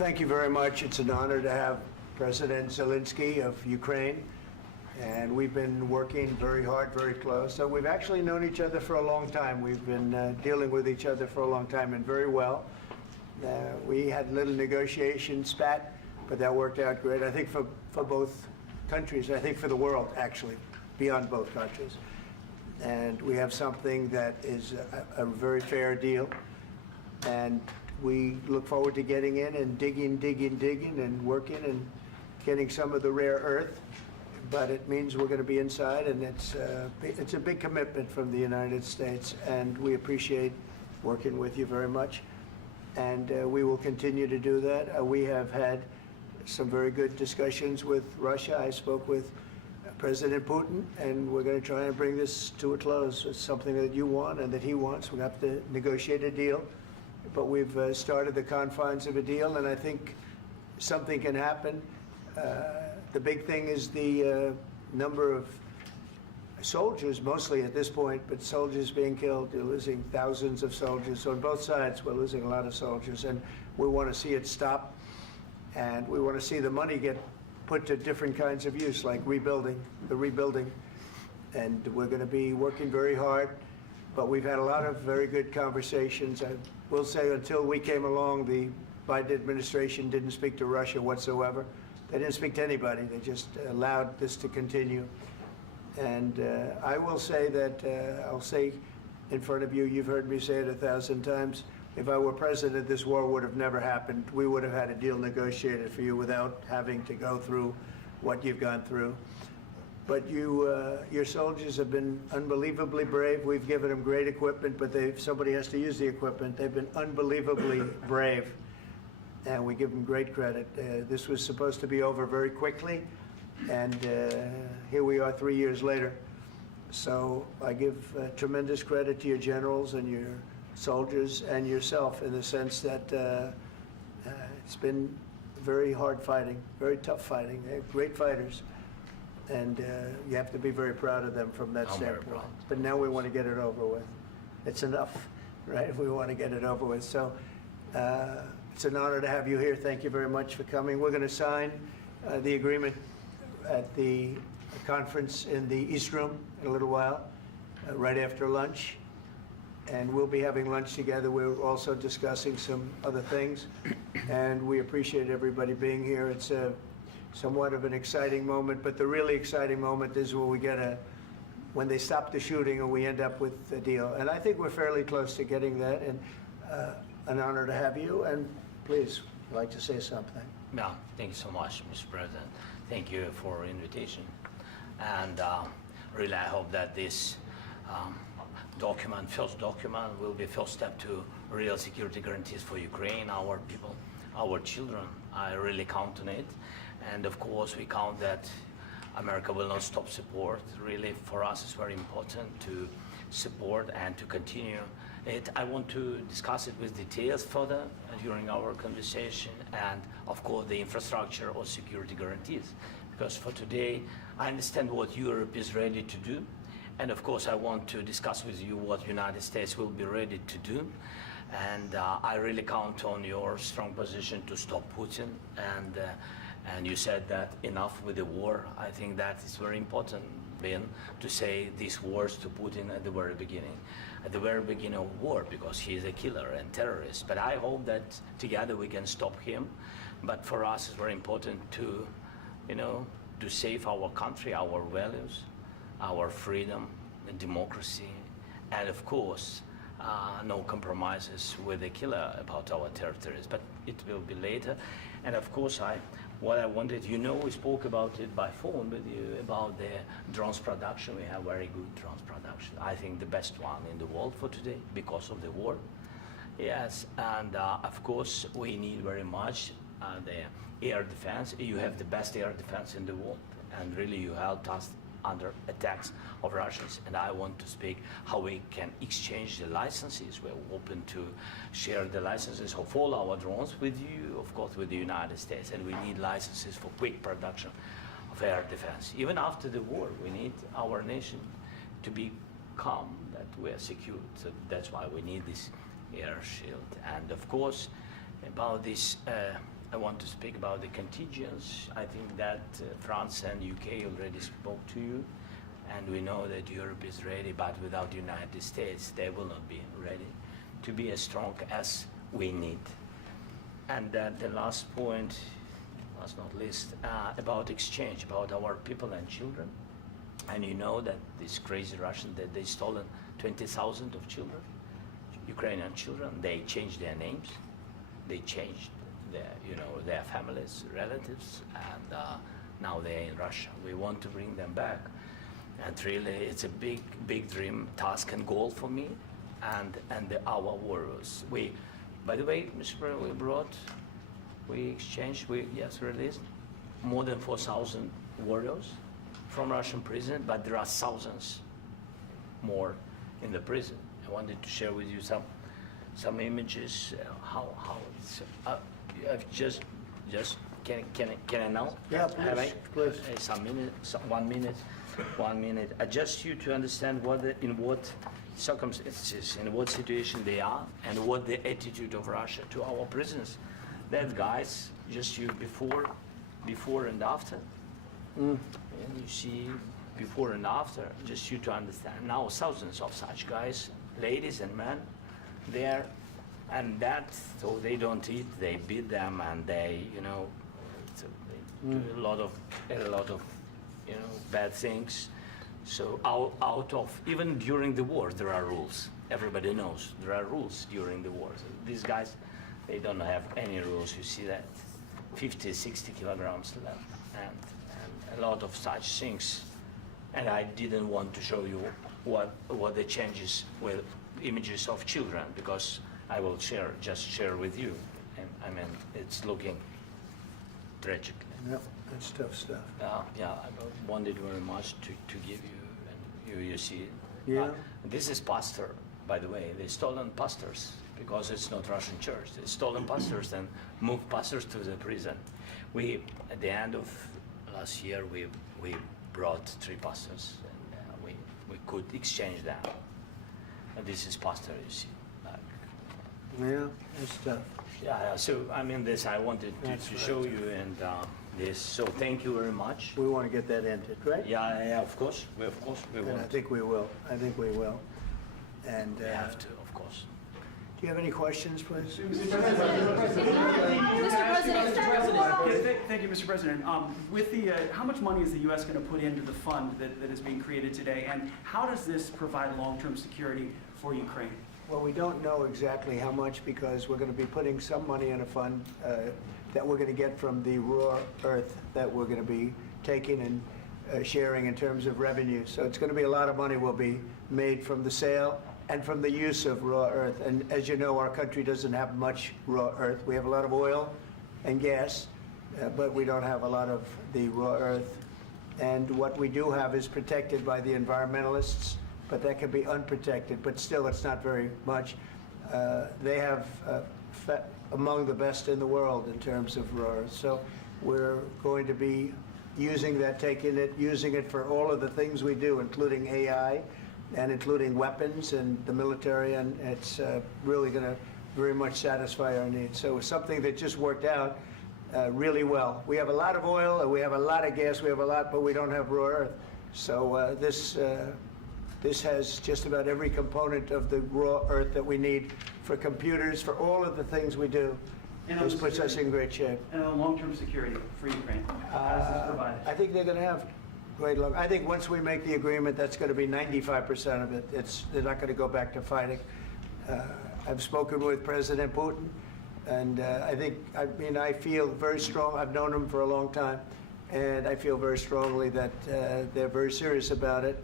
thank you very much. It's an honor to have President Zelenskyy of Ukraine, and we've been working very hard, very close. So we've actually known each other for a long time. We've been dealing with each other for a long time, and very well. We had a little negotiation spat, but that worked out great. I think for both countries, I think for the world, actually, beyond both countries. And we have something that is a very fair deal. And we look forward to getting in and digging and working and getting some of the rare earth. But it means we're going to be inside, and it's a big commitment from the United States, and we appreciate working with you very much. And we will continue to do that. We have had some very good discussions with Russia. I spoke with President Putin, and we're going to try and bring this to a close. It's something that you want and that he wants. We have to negotiate a deal. But we've started the confines of a deal, and I think something can happen. The big thing is the number of soldiers, mostly at this point, but soldiers being killed. You're losing thousands of soldiers. So on both sides, we're losing a lot of soldiers, and we want to see it stop. And we want to see the money get put to different kinds of use, like rebuilding. And we're going to be working very hard. But we've had a lot of very good conversations. I will say until we came along, the Biden administration didn't speak to Russia whatsoever. They didn't speak to anybody. They just allowed this to continue. And I will say that, I'll say in front of you, you've heard me say it 1,000 times, if I were president, this war would have never happened. We would have had a deal negotiated for you without having to go through what you've gone through. But your soldiers have been unbelievably brave. We've given them great equipment, but somebody has to use the equipment. They've been unbelievably brave, and we give them great credit. This was supposed to be over very quickly, and here we are 3 years later. So I give tremendous credit to your generals and your soldiers and yourself in the sense that it's been very hard fighting, very tough fighting. They're great fighters. And you have to be very proud of them from that standpoint. But now we want to get it over with. It's enough, right? We want to get it over with. So it's an honor to have you here. Thank you very much for coming. We're going to sign the agreement at the conference in the East Room in a little while, right after lunch. And we'll be having lunch together. We're also discussing some other things. And we appreciate everybody being here. It's somewhat of an exciting moment, but the really exciting moment is when they stop the shooting and we end up with a deal. And I think we're fairly close to getting that, and an honor to have you. And please, I'd like to say something. Yeah, thank you so much, Mr. President. Thank you for the invitation. And really, I hope that this first document, will be first step to real security guarantees for Ukraine, our people, our children. I really count on it. And of course, we count that America will not stop support. Really, for us, it's very important to support and to continue it. I want to discuss it with details further during our conversation, and of course, the infrastructure or security guarantees. Because for today, I understand what Europe is ready to do. And of course, I want to discuss with you what the United States will be ready to do. And I really count on your strong position to stop Putin. And you said that enough with the war. I think that is very important, Ben, to say these words to Putin at the very beginning of war, because he is a killer and terrorist. But I hope that together we can stop him. But for us, it's very important to, to save our country, our values, our freedom and democracy, and of course, no compromises with the killer about our territories. But it will be later. And of course, what I wanted, we spoke about it by phone with you, about the drones production. We have very good drones production. I think the best one in the world for today because of the war. Yes, and of course, we need very much the air defense. You have the best air defense in the world, and really you helped us under attacks of Russians. And I want to speak how we can exchange the licenses. We're open to share the licenses of all our drones with you, of course, with the United States. And we need licenses for quick production of air defense. Even after the war, we need our nation to be calm, that we are secure. So that's why we need this air shield. And of course, about this I want to speak about the contingents. I think that France and UK already spoke to you, and we know that Europe is ready, but without the United States, they will not be ready to be as strong as we need. And the last point, last not least, about exchange, about our people and children. And you know that these crazy Russians, that they stolen 20,000 of children, Ukrainian children. They changed their names, they changed their families, relatives, and now they're in Russia. We want to bring them back, and really, it's a big dream, task, and goal for me, and our warriors. By the way, Mr. President, we exchanged, released more than 4,000 warriors from Russian prison, but there are thousands more in the prison. I wanted to share with you some images. How it's can I now? Yeah, please. Have I? Please. Some minute, 1 minute, 1 minute. Just you to understand in what circumstances, in what situation they are, and what the attitude of Russia to our prisoners. That guys, just you before and after. And you see before and after, just you to understand. Now thousands of such guys, ladies and men, there, and so they don't eat, they beat them, and they do a lot of bad things. So out of, even during the war, there are rules. Everybody knows there are rules during the war. So these guys, they don't have any rules. You see that 50, 60 kilograms left, and a lot of such things. And I didn't want to show you what the changes with images of children, because I will just share with you. And I mean, it's looking tragic. Yep, that's tough stuff. Yeah, I wanted very much to give you, and you see. Yeah. This is pastor, by the way. They stolen pastors because it's not Russian church. They stolen pastors and moved pastors to the prison. At the end of last year, we brought 3 pastors, and we could exchange them. And this is pastor, you see. Yeah, that's tough. Yeah. So I mean, this I wanted to show you, and this. So thank you very much. We want to get that ended, right? Yeah. Of course, we And want. I think we will. And We have to, of course. do you have any questions, please? Thank you, Mr. President. With how much money is the U.S. going to put into the fund that is being created today, and how does this provide long-term security for Ukraine? Well, we don't know exactly how much, because we're going to be putting some money in a fund that we're going to get from the raw earth that we're going to be taking and sharing in terms of revenue. So it's going to be a lot of money will be made from the sale and from the use of raw earth. And as you know, our country doesn't have much raw earth. We have a lot of oil and gas, but we don't have a lot of the raw earth. And what we do have is protected by the environmentalists, but that can be unprotected, but still it's not very much. They have among the best in the world in terms of raw earth. So we're going to be using that, using it for all of the things we do, including AI and including weapons and the military, and it's really going to very much satisfy our needs. So it's something that just worked out really well. We have a lot of oil, and we have a lot of gas, we have a lot, but we don't have raw earth. So this has just about every component of the raw earth that we need for computers, for all of the things we do. This puts us in great shape. And on long-term security for Ukraine, how does this provide it? I think they're going to have great luck. I think once we make the agreement, that's going to be 95% of it. They're not going to go back to fighting. I've spoken with President Putin, and I feel very strong. I've known him for a long time, and I feel very strongly that they're very serious about it,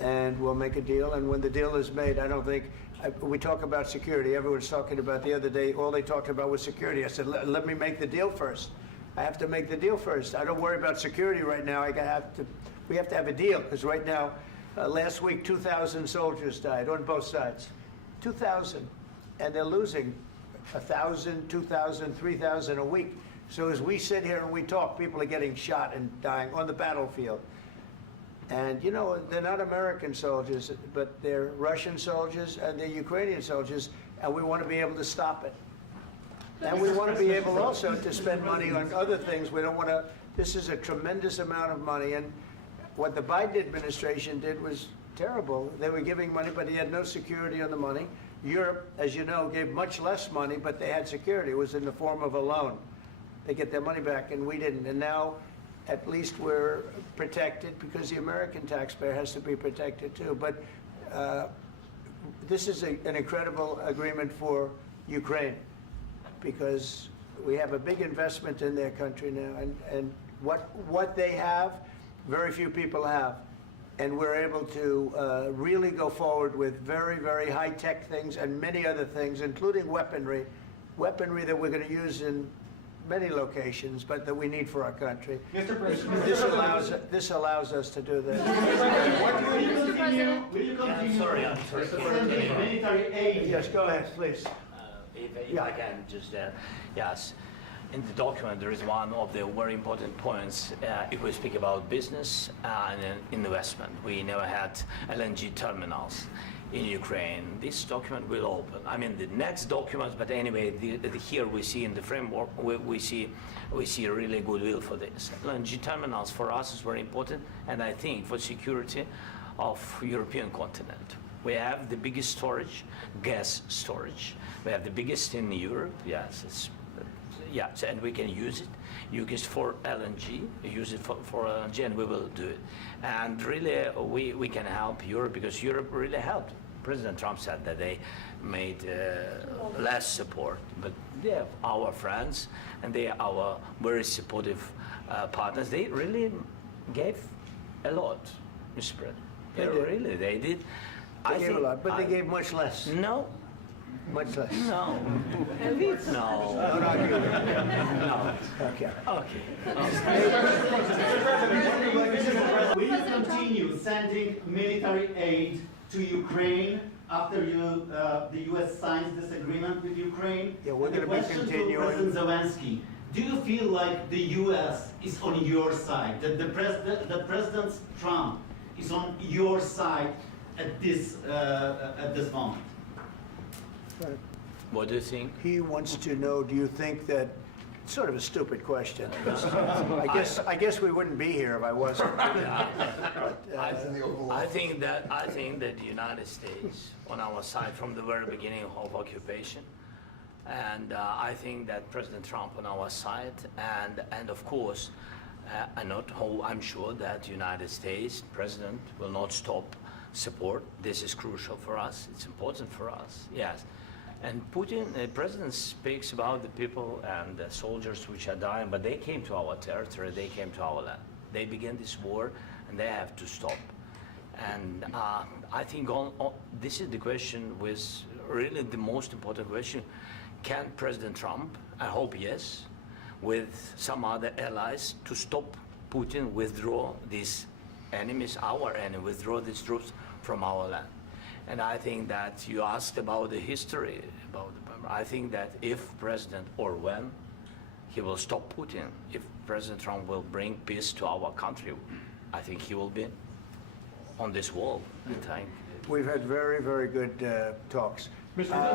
and we'll make a deal. And when the deal is made, I don't think, we talk about security. Everyone's talking about the other day, all they talked about was security. I said, let me make the deal first. I have to make the deal first. I don't worry about security right now. We have to have a deal, because right now, last week, 2,000 soldiers died on both sides. 2,000. And they're losing 1,000, 2,000, 3,000 a week. So as we sit here and we talk, people are getting shot and dying on the battlefield. And you know, they're not American soldiers, but they're Russian soldiers and they're Ukrainian soldiers, and we want to be able to stop it. And we want to be able also to spend money on other things. We don't want to, this is a tremendous amount of money. And what the Biden administration did was terrible. They were giving money, but he had no security on the money. Europe, as you know, gave much less money, but they had security. It was in the form of a loan. They get their money back, and we didn't. And now, at least we're protected because the American taxpayer has to be protected too. But this is an incredible agreement for Ukraine because we have a big investment in their country now, and what they have, very few people have. And we're able to really go forward with very, very high-tech things and many other things, including weaponry that we're going to use in many locations, but that we need for our country. Mr. President, This allows us to do that. will you continue? Will you continue? I'm sorry. Sending military aid? Yes, go ahead, please. If I can just, yes. In the document, there is one of the very important points. If we speak about business and investment, we never had LNG terminals in Ukraine. This document will open. I mean, the next document, but anyway, here we see in the framework, we see really goodwill for this. LNG terminals for us is very important, and I think for security of European continent. We have the biggest storage, gas storage. We have the biggest in Europe. Yes, and we can use it. Use it for LNG. Use it for LNG, and we will do it. And really, we can help Europe because Europe really helped. President Trump said that they made less support, but they are our friends and they are our very supportive partners. They really gave a lot, Mr. President. They did. They gave a lot, but they gave much less. No. Much less. No. No. Don't argue with me. No. Okay. Okay. Will you continue sending military aid to Ukraine after the U.S. signs this agreement with Ukraine? Yeah, we're And the gonna be question continuing. to President Zelensky: do you feel like the U.S. is on your side? That President Trump is on your side at this moment? What do you think? He wants to know, do you think that, sort of a stupid question. I guess we wouldn't be here if I wasn't. I think that the United States on our side from the very beginning of occupation, and I think that President Trump on our side, and of course, I'm sure that the United States President will not stop support. This is crucial for us. It's important for us. Yes. And Putin, the president speaks about the people and the soldiers which are dying, but they came to our territory, they came to our land. They began this war, and they have to stop. And I think this is the question, with really the most important question. Can President Trump, I hope yes, with some other allies, to stop Putin, withdraw these enemies, our enemy, withdraw these troops from our land? And I think that you asked about the history, I think that if President, or when, he will stop Putin, if President Trump will bring peace to our country, I think he will be on this wall. We've had very, very good talks. What about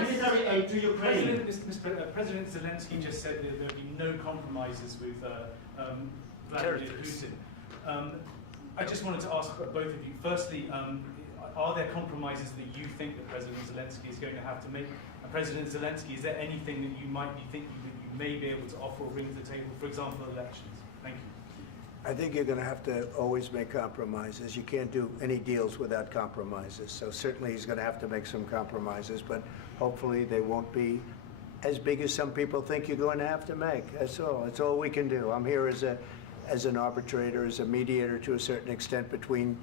military aid to Ukraine? President Zelensky just said that there would be no compromises with Vladimir Putin. I just wanted to ask both of you, firstly, are there compromises that you think that President Zelensky is going to have to make? And President Zelensky, is there anything that you might be thinking that you may be able to offer or bring to the table, for example, elections? Thank you. I think you're going to have to always make compromises. You can't do any deals without compromises. So certainly he's going to have to make some compromises, but hopefully they won't be as big as some people think you're going to have to make. That's all. That's all we can do. I'm here as an arbitrator, as a mediator to a certain extent between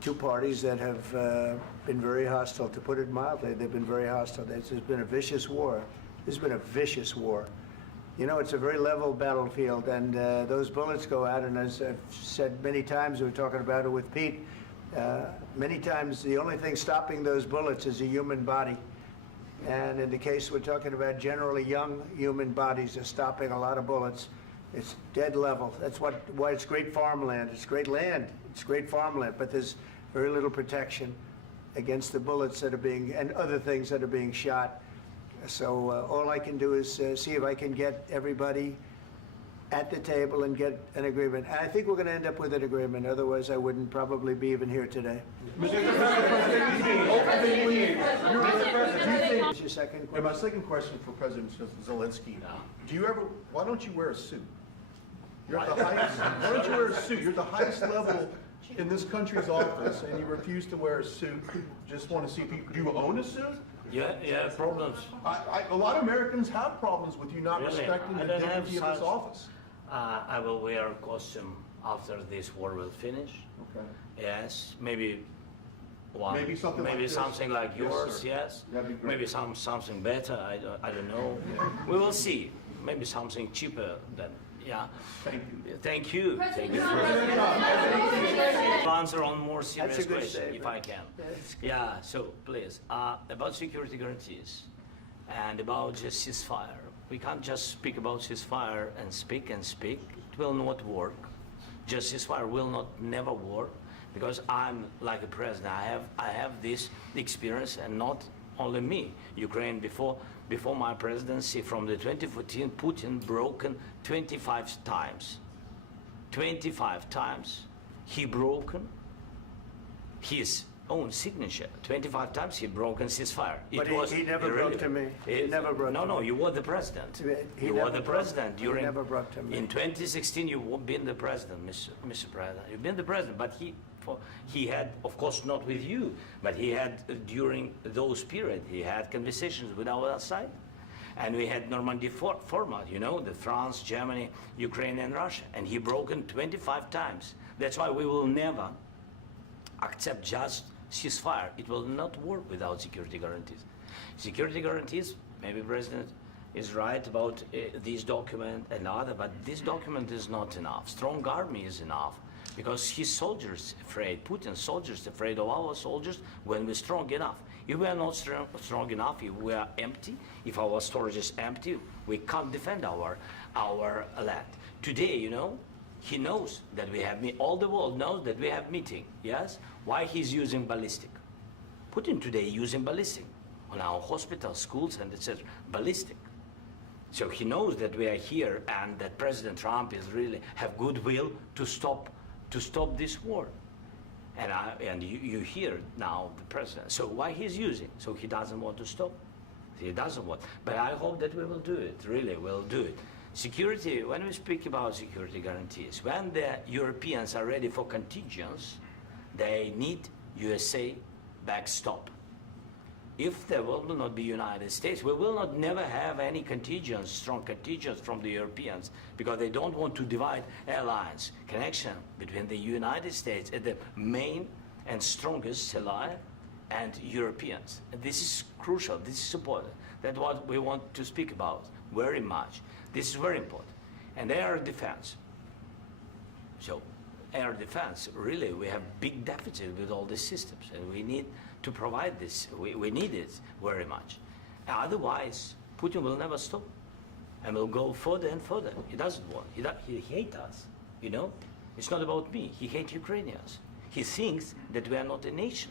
two parties that have been very hostile, to put it mildly. They've been very hostile. There's been a vicious war. There's been a vicious war. You know, it's a very level battlefield, and those bullets go out, and as I've said many times, we were talking about it with Pete, many times the only thing stopping those bullets is a human body. And in the case we're talking about, generally young human bodies are stopping a lot of bullets. It's dead level. That's why it's great farmland. It's great land. It's great farmland, but there's very little protection. against the bullets that are being, and other things that are being shot. So all I can do is see if I can get everybody at the table and get an agreement. And I think we're going to end up with an agreement. Otherwise, I wouldn't probably be even here today. What's your second And question? my second question for President Zelensky, why don't you wear a suit? You're at the highest, why don't you wear a suit? You're at the highest level in this country's office and you refuse to wear a suit. Just want to see if you, do you own a suit? Yeah, problems. A lot of Americans have problems with you not Really? respecting I the don't have dignity of this such- office. I will wear a costume after this war will finish. Okay. Yes, maybe one. Maybe something like maybe this? something like Yes, yours. sir. Yes. That'd be great. Maybe something better. I don't know. We will see. Maybe something cheaper than. Yeah. Thank you. Thank you. Thank you. Answer on more serious That's a good question, if statement. I can. Yeah. So please, about security guarantees and about just ceasefire. We can't just speak about ceasefire and speak and speak. It will not work. Just ceasefire will not never work because I'm like a president. I have this experience, and not only me. Ukraine before my presidency, from the 2014, Putin broken 25 times. 25 times he broken his own signature. 25 times he broken ceasefire. But he never broke to me. He never broke to No, me. you were the president. He You were never the broke- president he during. never broke to me. In 2016, you've been the president, Mr. President. You've been the president, but he had, of course, not with you, but he had during those period. He had conversations with our side, and we had Normandy format. You know, the France, Germany, Ukraine, and Russia, and he broken 25 times. That's why we will never accept just ceasefire. It will not work without security guarantees. Security guarantees, maybe President is right about this document and other, but this document is not enough. Strong army is enough because his soldiers afraid, Putin's soldiers afraid of our soldiers when we're strong enough. If we are not strong enough, if we are empty, if our storage is empty, we can't defend our land. Today, you know, he knows that we have, all the world knows that we have meeting, yes? Why he's using ballistic? Putin today using ballistic on our hospitals, schools, and etc. Ballistic. So he knows that we are here and that President Trump is really have goodwill to stop this war. And you hear now the president. So why he's using? So he doesn't want to stop. He doesn't want. But I hope that we will do it. Really, we'll do it. Security. When we speak about security guarantees, when the Europeans are ready for contingents, they need USA backstop. If there will not be United States, we will not never have any contingents, strong contingents from the Europeans, because they don't want to divide alliance, connection between the United States and the main and strongest ally and Europeans. And this is crucial, this is important. That's what we want to speak about very much. This is very important. And air defense. So air defense, really, we have big deficit with all these systems, and we need to provide this. We need it very much. Otherwise, Putin will never stop, and will go further and further. He doesn't want. He hates us. You know, it's not about me. He hates Ukrainians. He thinks that we are not a nation.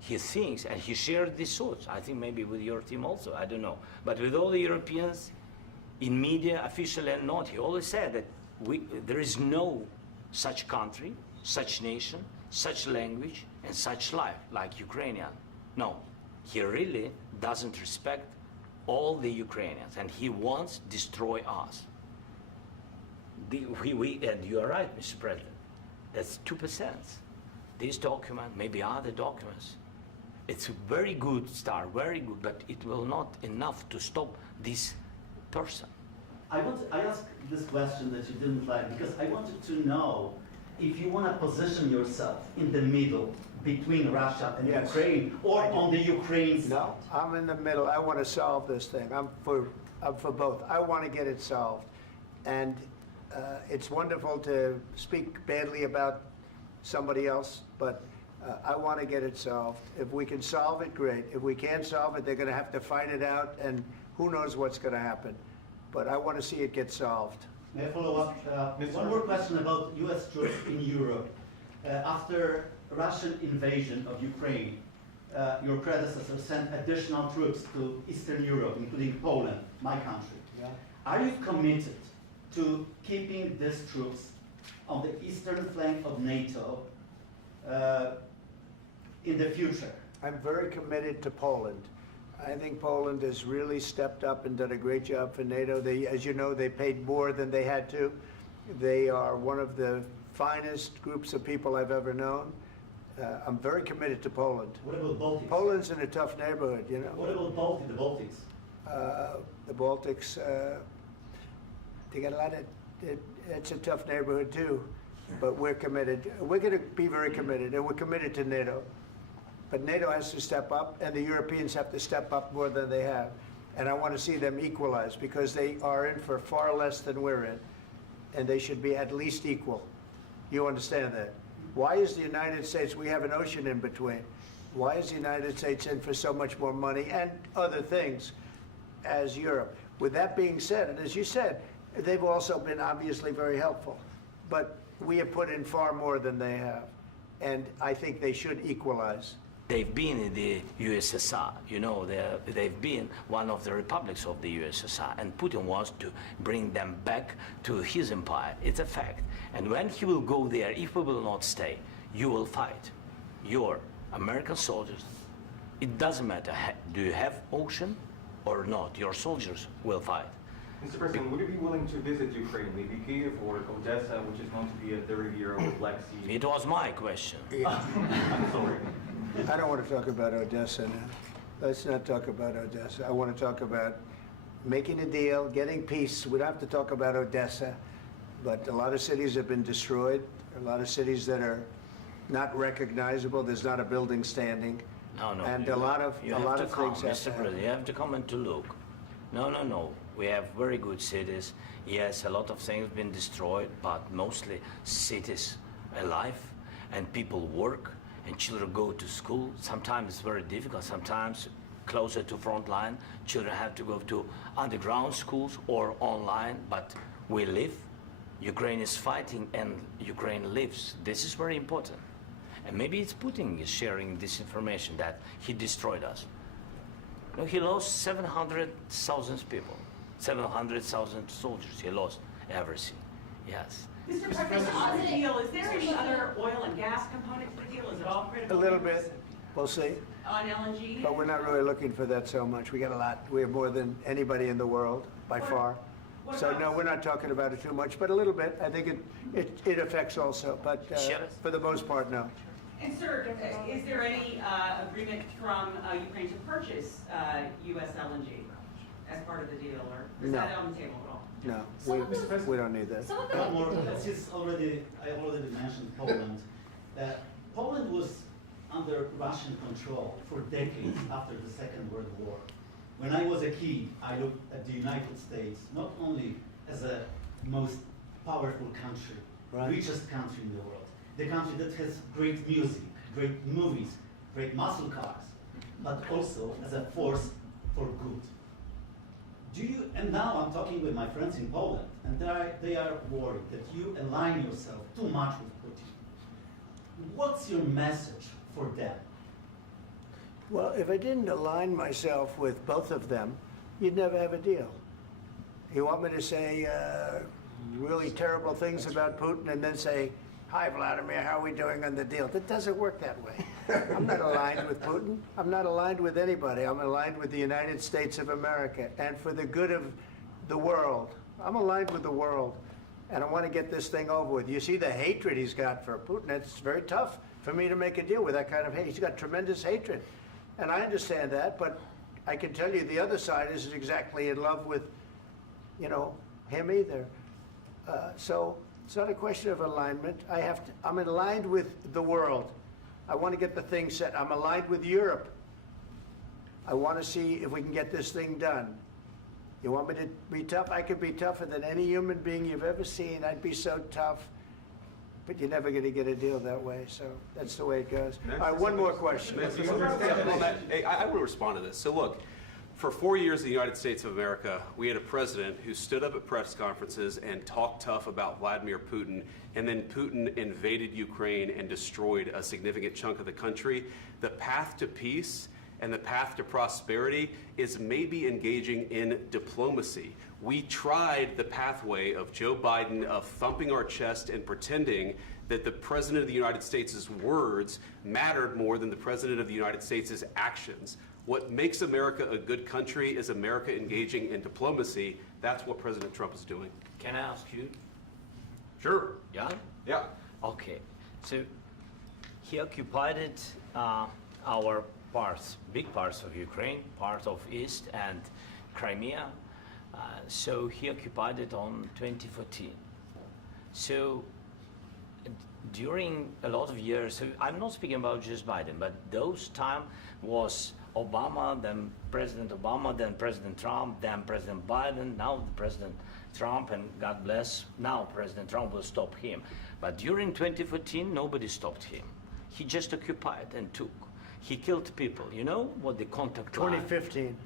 He thinks, and he shared these thoughts. I think maybe with your team also. I don't know, but with all the Europeans, in media, officially and not, he always said that there is no such country, such nation, such language, and such life like Ukrainian. No, he really doesn't respect all the Ukrainians, and he wants to destroy us. And you are right, Mr. President. That's 2%. This document, maybe other documents, it's a very good start, very good, but it will not enough to stop this person. I asked this question that you didn't like because I wanted to know if you want to position yourself in the middle between Russia and Yes. Ukraine, or on the Ukraine side. No, I'm in the middle. I want to solve this thing. I'm for both. I want to get it solved. And it's wonderful to speak badly about somebody else, but I want to get it solved. If we can solve it, great. If we can't solve it, they're going to have to fight it out, and who knows what's going to happen. But I want to see it get solved. May I follow up? One more question about U.S. troops in Europe. After Russian invasion of Ukraine, your predecessor sent additional troops to Eastern Europe, including Poland, my country. Yeah. Are you committed to keeping these troops on the eastern flank of NATO in the future? I'm very committed to Poland. I think Poland has really stepped up and done a great job for NATO. They, as you know, they paid more than they had to. They are one of the finest groups of people I've ever known. I'm very committed to Poland. What about Baltics? Poland's in a tough neighborhood, you know. What about the Baltics? The Baltics, they got a lot of, it's a tough neighborhood too, but we're committed. We're going to be very committed, and we're committed to NATO. But NATO has to step up, and the Europeans have to step up more than they have. And I want to see them equalize, because they are in for far less than we're in, and they should be at least equal. You understand that? Why is the United States, we have an ocean in between, why is the United States in for so much more money and other things as Europe? With that being said, and as you said, they've also been obviously very helpful, but we have put in far more than they have, and I think they should equalize. They've been in the USSR, you know, they've been one of the republics of the USSR, and Putin wants to bring them back to his empire. It's a fact. And when he will go there, if we will not stay, you will fight. Your American soldiers, it doesn't matter, do you have ocean or not, your soldiers will fight. Mr. President, would you be willing to visit Ukraine, maybe Kiev or Odessa, which is known to be a dirty area of the Black Sea? It was my question. I'm sorry. I don't want to talk about Odessa now. Let's not talk about Odessa. I want to talk about making a deal, getting peace. We don't have to talk about Odessa, but a lot of cities have been destroyed. A lot of cities that are not recognizable. There's not a building standing. No. And a lot of You have to come, things have Mr. to happen. President, you have to come and to look. No. We have very good cities. Yes, a lot of things been destroyed, but mostly cities alive, and people work, and children go to school. Sometimes it's very difficult. Sometimes closer to front line, children have to go to underground schools or online, but we live. Ukraine is fighting and Ukraine lives. This is very important. And maybe it's Putin is sharing this information that he destroyed us. No, he lost 700,000 people, 700,000 soldiers. He lost everything. Yes. Mr. President, on the deal, is there any other oil and gas component to the deal? Is it all critical? A little bit. We'll see. On LNG? But we're not really looking for that so much. We got a lot. We have more than anybody in the world, by far. what So about- no, we're not talking about it too much, but a little bit. I think it affects also, but Sure. for the most part, no. And sir, is there any agreement from Ukraine to purchase U.S. LNG as part of the deal, or is No. that on the table at all? No, Mr. President. we don't need that. Some of One more, the, since I already mentioned Poland. Poland was under Russian control for decades after the Second World War. When I was a kid, I looked at the United States not only as a most powerful country, Right. richest country in the world, the country that has great music, great movies, great muscle cars, but also as a force for good. And now I'm talking with my friends in Poland, and they are worried that you align yourself too much with Putin. What's your message for them? Well, if I didn't align myself with both of them, you'd never have a deal. You want me to say really terrible things about Putin and then say, "Hi, Vladimir, how are we doing on the deal?" That doesn't work that way. I'm not aligned with Putin. I'm not aligned with anybody. I'm aligned with the United States of America and for the good of the world. I'm aligned with the world, and I want to get this thing over with. You see the hatred he's got for Putin. It's very tough for me to make a deal with that kind of hate. He's got tremendous hatred, and I understand that, but I can tell you the other side isn't exactly in love with, him either. So it's not a question of alignment. I'm aligned with the world. I want to get the thing set. I'm aligned with Europe. I want to see if we can get this thing done. You want me to be tough? I could be tougher than any human being you've ever seen. I'd be so tough. But you're never going to get a deal that way. So that's the way it goes. All right, one more question. Hey, I will respond to this. So look, For 4 years in the United States of America, we had a president who stood up at press conferences and talked tough about Vladimir Putin, and then Putin invaded Ukraine and destroyed a significant chunk of the country. The path to peace and the path to prosperity is maybe engaging in diplomacy. We tried the pathway of Joe Biden of thumping our chest and pretending that the President of the United States' words mattered more than the President of the United States' actions. What makes America a good country is America engaging in diplomacy. That's what President Trump is doing. Can I ask you? Sure. Yeah? Yeah. Okay. So he occupied our parts, big parts of Ukraine, part of East and Crimea. So he occupied it on 2014. So during a lot of years, so I'm not speaking about just Biden, but those time was Obama, then President Obama, then President Trump, then President Biden, now the President Trump, and God bless, now President Trump will stop him. But during 2014, nobody stopped him. He just occupied and took. He killed people. You know what the contact line? 2015.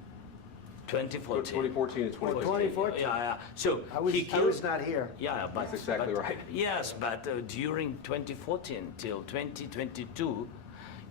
2014. 2014 and 2015. 2014. Yeah. So I was, he killed. I was not here. Yeah, but That's exactly but- right. Yes, but during 2014 till 2022,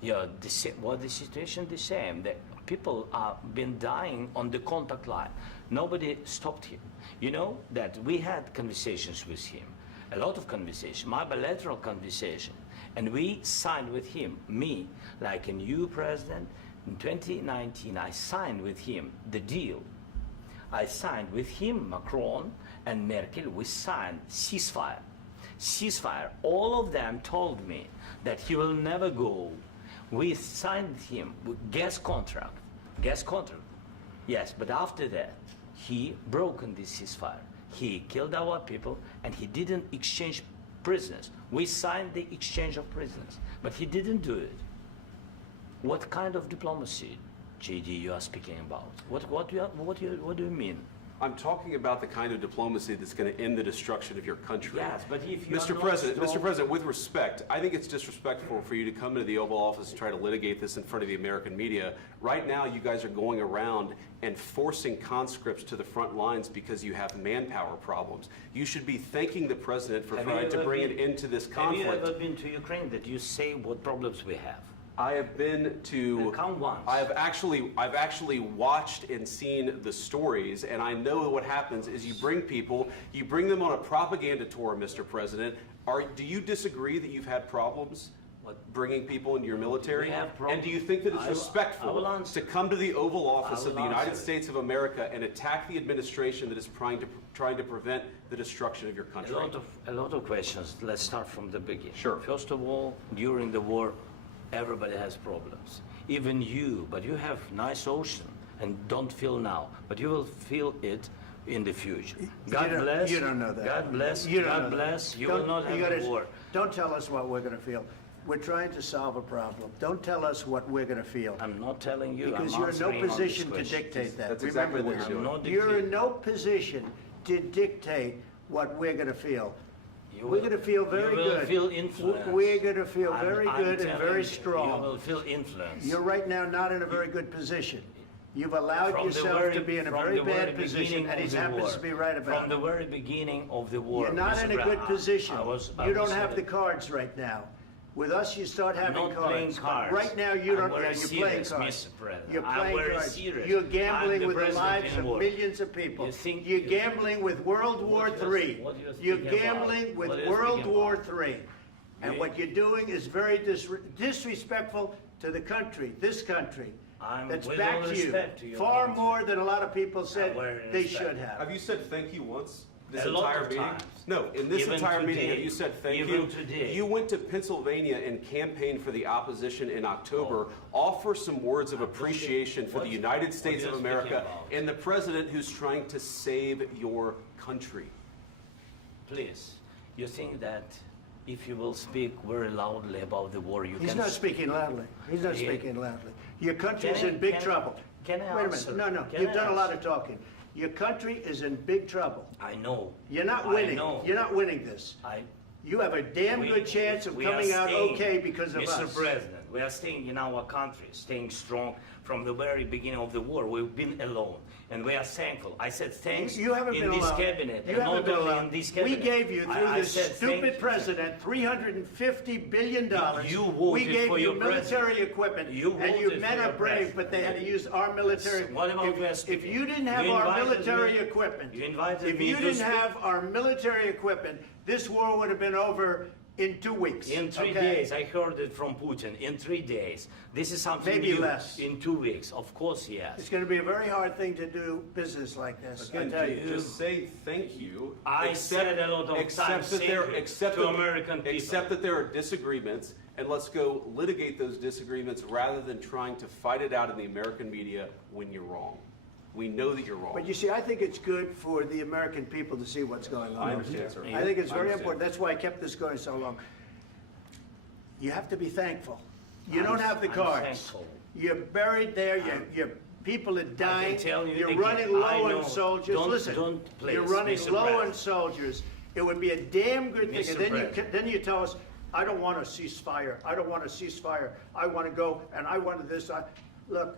yeah, the situation the same. The people are been dying on the contact line. Nobody stopped him. You know that we had conversations with him, a lot of conversation, my bilateral conversation, and we signed with him. Me, like a new president, in 2019, I signed with him the deal. I signed with him, Macron and Merkel. We signed ceasefire. Ceasefire. All of them told me that he will never go. We signed with him with gas contract. Gas contract. Yes, but after that, he broken this ceasefire. He killed our people and he didn't exchange prisoners. We signed the exchange of prisoners, but he didn't do it. What kind of diplomacy, JD, you are speaking about? What do you mean? I'm talking about the kind of diplomacy that's going to end the destruction of your country. Yes, but if you Mr. President, with respect, I think it's disrespectful for you to come into the Oval Office and try to litigate this in front of the American media. Right now, you guys are going around and forcing conscripts to the front lines because you have manpower problems. You should be thanking the President for trying to bring an end to this conflict. Have you ever been to Ukraine that you say what problems we have? I have been to. Count once. I've actually watched and seen the stories, and I know what happens is you bring them on a propaganda tour, Mr. President. Do you disagree that you've had problems bringing people into your military? We have And problems. do you think that it's I will respectful answer. to come to the Oval Office I of the will United answer. States of America and attack the administration that is trying to prevent the destruction of your country? A lot of questions. Let's start from the beginning. Sure. First of all, during the war, everybody has problems. Even you, but you have nice ocean and don't feel now, but you will feel it in the future. God bless. You don't know that. God bless. You don't God know that. bless. You Don't- will not you have gotta- a war. Don't tell us what we're going to feel. We're trying to solve a problem. Don't tell us what we're going to feel. I'm not telling you. Because I'm you're in no answering on this position to question. dictate that. That's Remember exactly what this. you're doing. I'm not You're dictating. in no position to dictate what we're going to feel. You We're will- going to feel very you will good. Feel influence. We're going to feel very I'm good and telling very you, strong. You will feel influence. You're right now not in a very good position. You've allowed From the yourself very- to be in a from very the very bad position, beginning and of he the happens war. to be right about From the it. very beginning of the war. You're not Mr. in a Brown, good position. I You don't was have in the it. cards right now. With us, you start having not playing cards. cards. But right now, you don't. I'm very You're playing serious, cards. Mr. President. You're I'm playing very cards. serious. You're I'm gambling the with the president lives in of war. millions of people. You think- You're gambling with World War What you're- III. what you're You're speaking about. gambling with What you're World speaking War about. III. And You- what you're doing is very disrespectful to the country, this country. I'm That's with back all to respect to you. your Far country. more than a lot of people said very they respect. should have. Have you said thank you once? This A lot entire of meeting? times. No, in this Even entire meeting, today. have you said thank Even you? today. You went to Pennsylvania and campaigned for the opposition in October. Offer some words of appreciation for the United States what of you're speaking America about. and the president who's trying to save your country. Please, you think that if you will speak very loudly about the war, you He's can... not speaking loudly. He's not Yeah. speaking loudly. Your country is Can I- in big can I- trouble. can I Wait a answer? minute. No, Can you've I done a lot answer? of talking. Your country is in big trouble. I know. You're not I winning. know. You're not winning this. you have a damn good chance of we are coming out staying, okay because of Mr. us. President, we are staying in our country, staying strong from the very beginning of the war. We've been alone, and we are thankful. I said thanks You haven't in been this alone. cabinet, You and haven't not been only alone. in this We cabinet. gave you, through I this said thank stupid you. president, $350 billion. You voted We gave for you your military president. equipment, You and you voted men for are your brave, president. but they had to use our military. What about West If Indies? you didn't have You our invited military me- equipment, you invited if me you to didn't speak. have our military equipment, this war would have been over in 2 weeks. In 3 okay? days, I heard it from Putin. In 3 days, this is something Maybe new. less. In 2 weeks, of course, yes. It's going to be a very hard thing to do business like this. I Again, tell you. just say thank you. I said a lot of accept times that thank there, you accept to that- American people. Accept that there are disagreements, and let's go litigate those disagreements rather than trying to fight it out in the American media when you're wrong. We know that you're wrong. But you see, I think it's good for the American people to see what's going on. I understand, sir. I think it's I very understand. important. That's why I kept this going so long. You have to be thankful. You I'm- don't have the I'm cards. thankful. You're buried there. Your people are dying. tell you You're again, running I low know. on soldiers. Don't- Listen, don't please, you're running Mr. low on President. soldiers. It would be a damn good thing. Mr. And then President. then you tell us, I don't want a ceasefire. I don't want a ceasefire. I want to go and I want this. Look,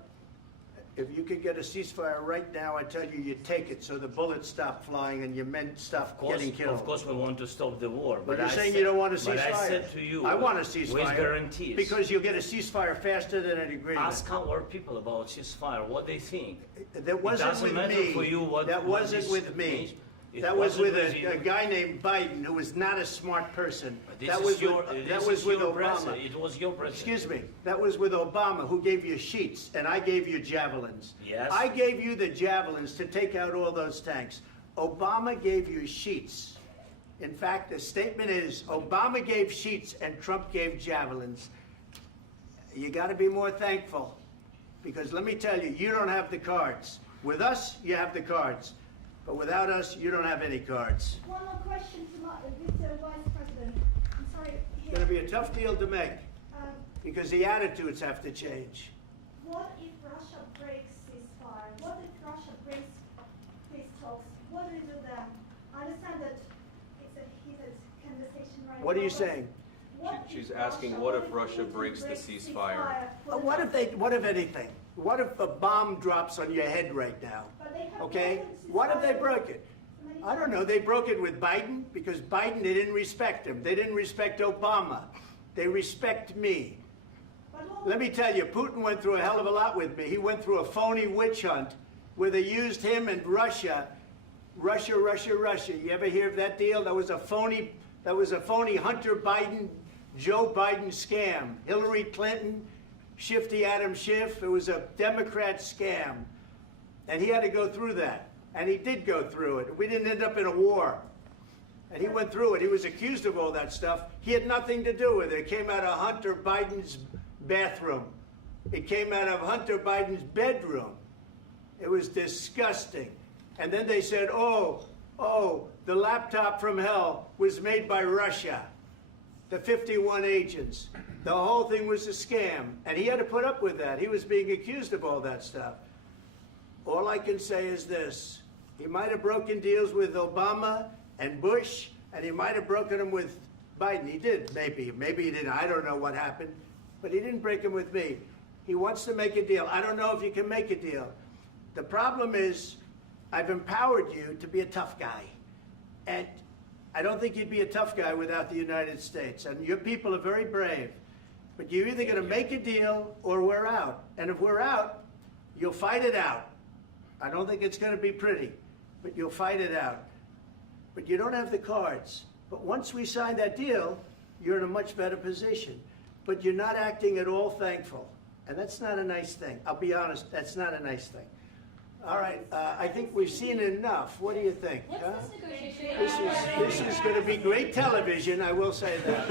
if you could get a ceasefire right now, I tell you, you take it so the bullets stop flying and your men stop getting killed. Of course, we want to stop the war. But you're I saying said- you don't want a ceasefire. But I said to you, I want a ceasefire. with guarantees. Because you'll get a ceasefire faster than an agreement. Ask our people about ceasefire, what they think. That wasn't doesn't with matter me. for you what- That what wasn't this with me. means. It That was wasn't with with you. a guy named Biden who was not a smart person. This That is was your, with, this that was is with your Obama. president. It was your president. Excuse me. That was with Obama, who gave you sheets, and I gave you javelins. Yes. I gave you the javelins to take out all those tanks. Obama gave you sheets. In fact, the statement is Obama gave sheets and Trump gave javelins. You got to be more thankful, because let me tell you, you don't have the cards. With us, you have the cards. But without us, you don't have any cards. One more question to Mr. Vice President. I'm sorry. It's going to be a tough deal to make, Um, because the attitudes have to change. what if Russia breaks ceasefire? What if Russia breaks peace talks? What do we do then? I understand that it's a heated conversation right now. What are you but saying? what She's if asking, what if Putin Russia breaks the breaks ceasefire? What if anything? What if a bomb drops on your head right now? But they have Okay? broken What if they ceasefire broke it? many I don't times. know. They broke it with Biden because Biden, they didn't respect him. They didn't respect Obama. They respect me. But what- Let me tell you, Putin went through a hell of a lot with me. He went through a phony witch hunt where they used him and Russia. Russia. You ever hear of that deal? That was a phony Hunter Biden, Joe Biden scam. Hillary Clinton, Shifty Adam Schiff. It was a Democrat scam. And he had to go through that. And he did go through it. We didn't end up in a war. And he went through it. He was accused of all that stuff. He had nothing to do with it. It came out of Hunter Biden's bathroom. It came out of Hunter Biden's bedroom. It was disgusting. And then they said, oh, the laptop from hell was made by Russia. The 51 agents. The whole thing was a scam. And he had to put up with that. He was being accused of all that stuff. All I can say is this. He might have broken deals with Obama and Bush, and he might have broken them with Biden. He did, maybe. Maybe he didn't. I don't know what happened. But he didn't break them with me. He wants to make a deal. I don't know if you can make a deal. The problem is, I've empowered you to be a tough guy. And I don't think you'd be a tough guy without the United States. And your people are very brave. But you're either going to make a deal or we're out. And if we're out, you'll fight it out. I don't think it's going to be pretty, but you'll fight it out. But you don't have the cards. But once we sign that deal, you're in a much better position. But you're not acting at all thankful. And that's not a nice thing. I'll be honest, that's not a nice thing. All right, I think we've seen enough. What do you think? Huh? This is going to be great television, I will say that.